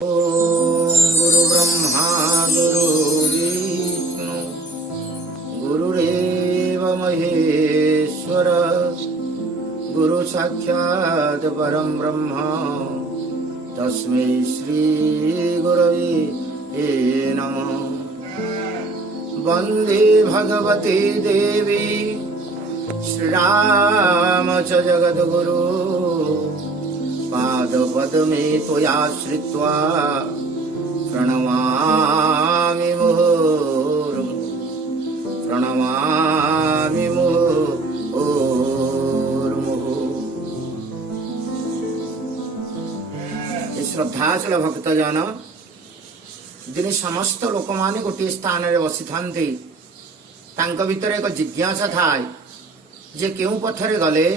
ओम गुरु ब्रह्मा गुरु विष्णु गुरुरेव महेश्वर गुरु साक्षात् परम ब्रह्म तस्मै श्री गुरवे नमः। वंदे भगवती देवी श्रीराम च जगद्गुरु पाद पद्मे त्वयाश्रित्वा प्रणमामि मुहुर्मुहुः। श्रद्धाशील भक्तजन दिन समस्त लोक माने गोटे स्थान रे बसी थांती तांको भितर एक जिज्ञासा थाए जे केउ पथरे गले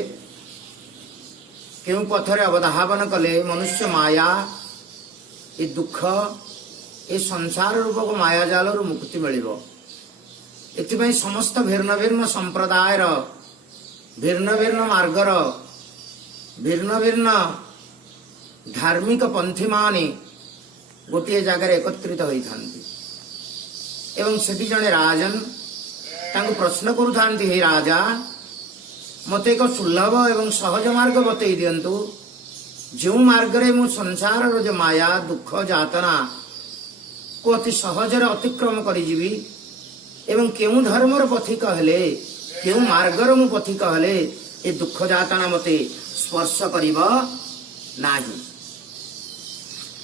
केउ पथरे अवधावन कले मनुष्य माया ए दुख ए संसार रूपक माया जाल मुक्ति मिलिबो। एथिपई समस्त भिन्न भिन्न संप्रदायर भिन्न भिन्न मार्गर भिन्न भिन्न धार्मिक पंथी माने गोटे जगार एकत्रित होई थांती एवं सेठी जने राजन तांको प्रश्न करूथांती, हे राजा मत एक सुलभ एवं सहज मार्ग बतई दिंतु जो मार्ग रे मु संसार जो माया दुख जातना को अति सहज अतिक्रम करी एवं केउ धर्मर पथिक हेले केउ मार्गर मु पथिक हेले ए दुख जातना मते स्पर्श करिबो नाही।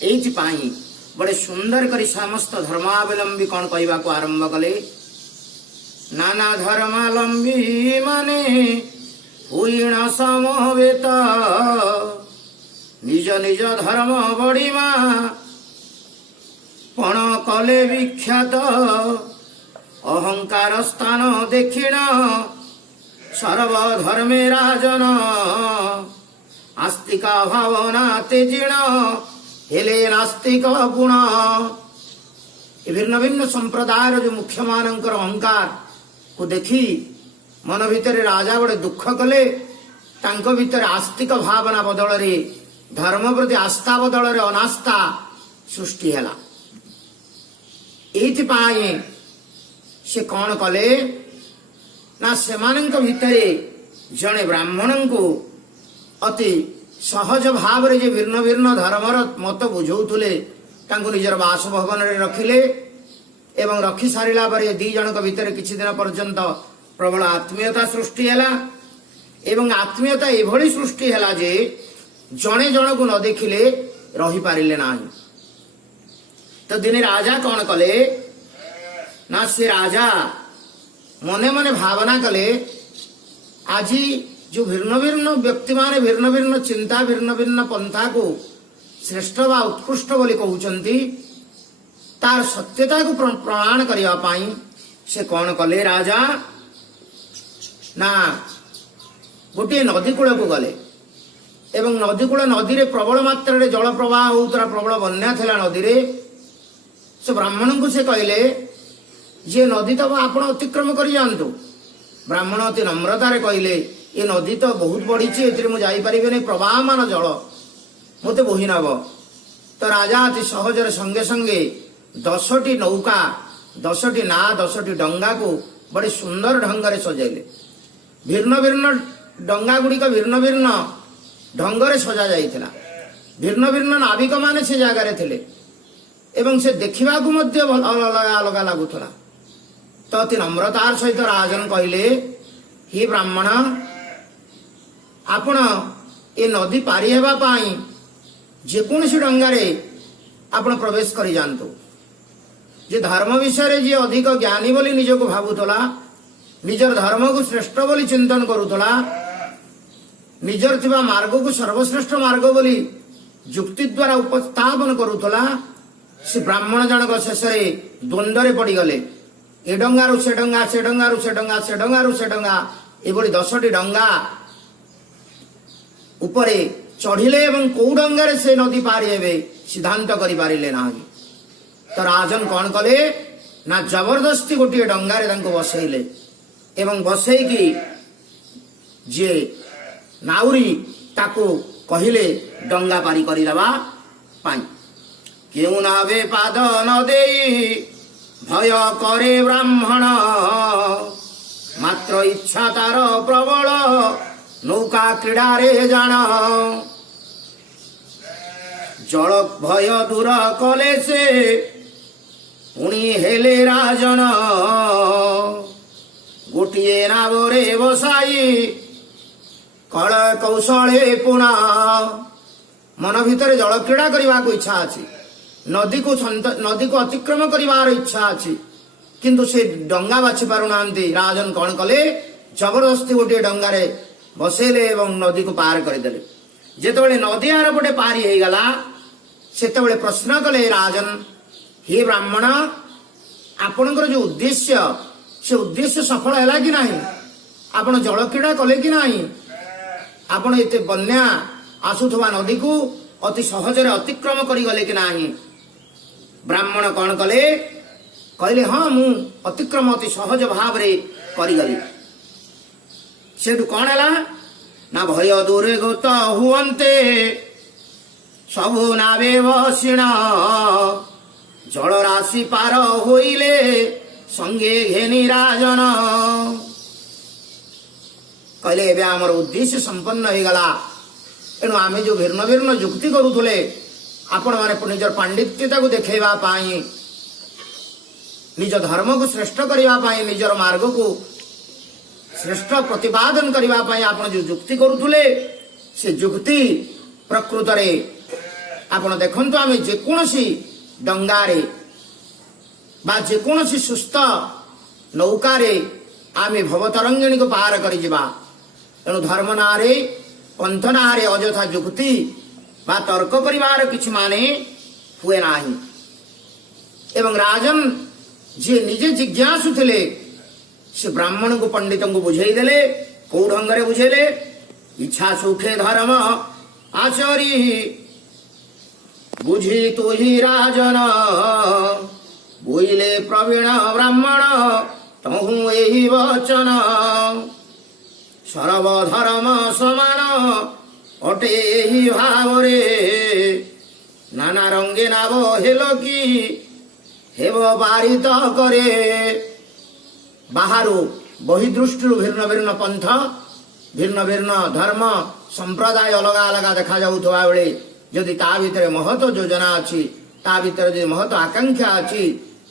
एथि पाई बड़े सुंदर करी समस्त धर्मावलंबी कौन कहवा को आरंभ कले, नाना धर्मावलंबी माने हुईण समवेत निज निज धर्म बड़ीमा पण कले विख्यात अहंकार स्थान देखिण सर्वधर्मे राजन आस्तिका भावना तेजिण हेले नास्तिक गुण। भिन्न भिन्न संप्रदायर जो मुख्य मानकर अहंकार को देखी मन भितर राजा बड़े दुख कले तांको भितर आस्तिक भावना बदल रे धर्म प्रति आस्था बदल रे अनास्था सृष्टि हैला। एथि पाई से कौन कले ना सेमानंक भितरे जने ब्राह्मण को अति सहज भाव रे जे भिन्न भिन्न धर्मर मत बुझौथुले तांको निजर बासभवन रे रखिले एवं रखी सारिला पर दी जनक भितर किछि दिन पर्यंत प्रबल आत्मीयता सृष्टि हैला एवं आत्मीयता एभली सृष्टि हैला जे जणे जन को न देखिले रही पारिले नाही। तो दिने राजा कौन कले ना से राजा मने मने भावना कले आज जो भिन्न भिन्न व्यक्ति माने भिन्न भिन्न चिंता भिन्न भिन्न पंथा को श्रेष्ठ व उत्कृष्ट बोली कहउचंती तार सत्यता को प्रमाण करिया पाई से कौन कले राजा ना गोटे नदी कूल को गले एवं नदी कूल नदी रे प्रबल मात्रा रे जल प्रवाह होउतरा प्रबल बन्या थिला नदी रे। से ब्राह्मण को से कहले जे नदी तो आपण अतिक्रम करि जानतु। ब्राह्मण अति नम्रता रे कहले ये नदी तो बहुत बढ़ी एथिरे मु जाई परिबे नै प्रवाहमान जल मते बोही नब। तो राजा अति सहज रे संगे संगे 10टी नौका 10टी ना 10टी डंगा को बड़े सुंदर ढंग रे सजाइले। भिन्न भिन्न डंगा गुड़िक भिन्न भिन्न ढंग रे सजा जाइथिला। भिन्न भिन्न नाविक माने से जगार थिले एवं से देखिबा को मध्य अलग अलग लागुथला। तो अति नम्रतार सहित राजन कहले, हे ब्राह्मण आपण ए नदी पारी हेबा पाई जेकोसी डंगारे आपण प्रवेश करि जानतु। जे धर्म विषय रे जे अधिक ज्ञानी बोली निजको भाबुतला निजर धर्म को श्रेष्ठ बोली चिंतन करुतला निजर थिबा मार्ग को सर्वश्रेष्ठ मार्ग बोली युक्ति द्वारा उपस्थापन करुतला। से ब्राह्मण जनक शेष द्वंद्व रे पड़ी गले ए डंगारु से डंगा से डंगारु से डंगा से डंगारु से डंगा एभली 10टी डंगा उपरे चढ़िले एवं कौ डंगारे से नदी पारी हेबे सिद्धांत करि पारिले नाही। तो राजन कौन कले ना जबरदस्ती गोटे डंगारे तांको बसैले एवं बसैकी जे नाउरी ताको कहिले डंगा पारी करिदबा पाई। କେଉଁ ନାବେ ପାଦ ନ ଦେଇ ଭୟ କରେ ବ୍ରାହ୍ମଣ ମାତ୍ର ଇଚ୍ଛା ତାର ପ୍ରବଳ ନୌକା କ୍ରୀଡ଼ାରେ ଜାଣ ଜଳ ଭୟ ଦୂର କଲେ ସେ ପୁଣି ହେଲେ ରାଜନ ଗୋଟିଏ ନାବରେ ବସାଇ କଳ କୌଶଳେ ପୁଣ ମନ ଭିତରେ ଜଳ କ୍ରୀଡ଼ା କରିବାକୁ ଇଚ୍ଛା ଅଛି ନଦୀକୁ ଅତିକ୍ରମ କରିବାର ଇଚ୍ଛା ଅଛି କିନ୍ତୁ ସେ ଡଙ୍ଗା ବାଛି ପାରୁନାହାନ୍ତି ରାଜନ କଣ କଲେ ଜବରଦସ୍ତି ଗୋଟିଏ ଡଙ୍ଗାରେ ବସେଇଲେ ଏବଂ ନଦୀକୁ ପାର କରିଦେଲେ ଯେତେବେଳେ ନଦୀ ଆରପଟେ ପାରି ହେଇଗଲା ସେତେବେଳେ ପ୍ରଶ୍ନ କଲେ ରାଜନ ହେ ବ୍ରାହ୍ମଣ ଆପଣଙ୍କର ଯୋଉ ଉଦ୍ଦେଶ୍ୟ ସେ ଉଦ୍ଦେଶ୍ୟ ସଫଳ ହେଲା କି ନାହିଁ ଆପଣ ଜଳ କ୍ରୀଡ଼ା କଲେ କି ନାହିଁ ଆପଣ ଏତେ ବନ୍ୟା ଆସୁଥିବା ନଦୀକୁ ଅତି ସହଜରେ ଅତିକ୍ରମ କରିଗଲେ କି ନାହିଁ ବ୍ରାହ୍ମଣ କଣ କଲେ କହିଲେ ହଁ ମୁଁ ଅତିକ୍ରମ ଅତି ସହଜ ଭାବରେ କରିଗଲି ସେଠୁ କଣ ହେଲା ନା ଭୟ ଦୂରେ ଗତ ହୁଅନ୍ତେ ସବୁ ନାବେ ବସିଣ ଜଳ ରାଶି ପାର ହୋଇଲେ ସଙ୍ଗେ ଘେନି ରାଜନ କହିଲେ ଏବେ ଆମର ଉଦ୍ଦେଶ୍ୟ ସମ୍ପନ୍ନ ହେଇଗଲା ତେଣୁ ଆମେ ଯୋଉ ଭିନ୍ନ ଭିନ୍ନ ଯୁକ୍ତି କରୁଥିଲେ ଆପଣମାନେ ନିଜର ପାଣ୍ଡିତ୍ୟତାକୁ ଦେଖେଇବା ପାଇଁ ନିଜ ଧର୍ମକୁ ଶ୍ରେଷ୍ଠ କରିବା ପାଇଁ ନିଜର ମାର୍ଗକୁ ଶ୍ରେଷ୍ଠ ପ୍ରତିପାଦନ କରିବା ପାଇଁ ଆପଣ ଯୋଉ ଯୁକ୍ତି କରୁଥିଲେ ସେ ଯୁକ୍ତି ପ୍ରକୃତରେ ଆପଣ ଦେଖନ୍ତୁ ଆମେ ଯେକୌଣସି ଡଙ୍ଗାରେ ବା ଯେକୌଣସି ସୁସ୍ଥ ନୌକାରେ ଆମେ ଭବତରଙ୍ଗିଣୀକୁ ପାର କରିଯିବା ତେଣୁ ଧର୍ମ ନାଁରେ ପନ୍ଥ ନାଁରେ ଅଯଥା ଯୁକ୍ତି ବା ତର୍କ କରିବାର କିଛି ମାନେ ହୁଏ ନାହିଁ ଏବଂ ରାଜନ ଯିଏ ନିଜେ ଜିଜ୍ଞାସୁ ଥିଲେ ସେ ବ୍ରାହ୍ମଣଙ୍କୁ ପଣ୍ଡିତଙ୍କୁ ବୁଝେଇ ଦେଲେ କୋଉ ଢଙ୍ଗରେ ବୁଝେଇଲେ ଇଚ୍ଛା ସୁଖେ ଧର୍ମ ଆଚରି ବୁଝି ତୁହି ରାଜନ ବୋଇଲେ ପ୍ରବୀଣ ବ୍ରାହ୍ମଣ ତହୁ ଏହି ବଚନ ସର୍ବଧର୍ମ ସମାନ ଅଟେ ଏହି ଭାବରେ ନାନା ରଙ୍ଗେ ନାବ ହେଲ କି ହେବ ବାରିତ କରେ ବାହାରୁ ବହିଦୃଷ୍ଟିରୁ ଭିନ୍ନ ଭିନ୍ନ ପନ୍ଥ ଭିନ୍ନ ଭିନ୍ନ ଧର୍ମ ସମ୍ପ୍ରଦାୟ ଅଲଗା ଅଲଗା ଦେଖାଯାଉଥିବା ବେଳେ ଯଦି ତା ଭିତରେ ମହତ ଯୋଜନା ଅଛି ତା ଭିତରେ ଯଦି ମହତ ଆକାଂକ୍ଷା ଅଛି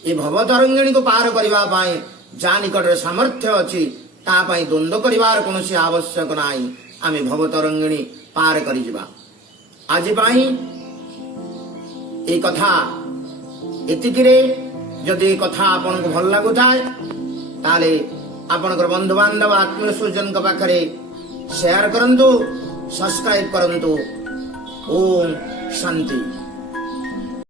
ଏ ଭବତରଙ୍ଗିଣୀକୁ ପାର କରିବା ପାଇଁ ଯାହା ନିକଟରେ ସାମର୍ଥ୍ୟ ଅଛି ତା ପାଇଁ ଦ୍ୱନ୍ଦ୍ୱ କରିବାର କୌଣସି ଆବଶ୍ୟକ ନାହିଁ ଆମେ ଭବତରଙ୍ଗିଣୀ ପାର କରିଯିବା ଆଜି ପାଇଁ এই কথা এতিকিরে যদি এই কথা আপনাকে ভাল লাগুଥାଏ তাহলে আপনার বন্ধু বান্ধব আত্মীয় স্বজন পাখে শেয়ার করন্তু সবসক্রাইব করন্তু ওম শান্তি।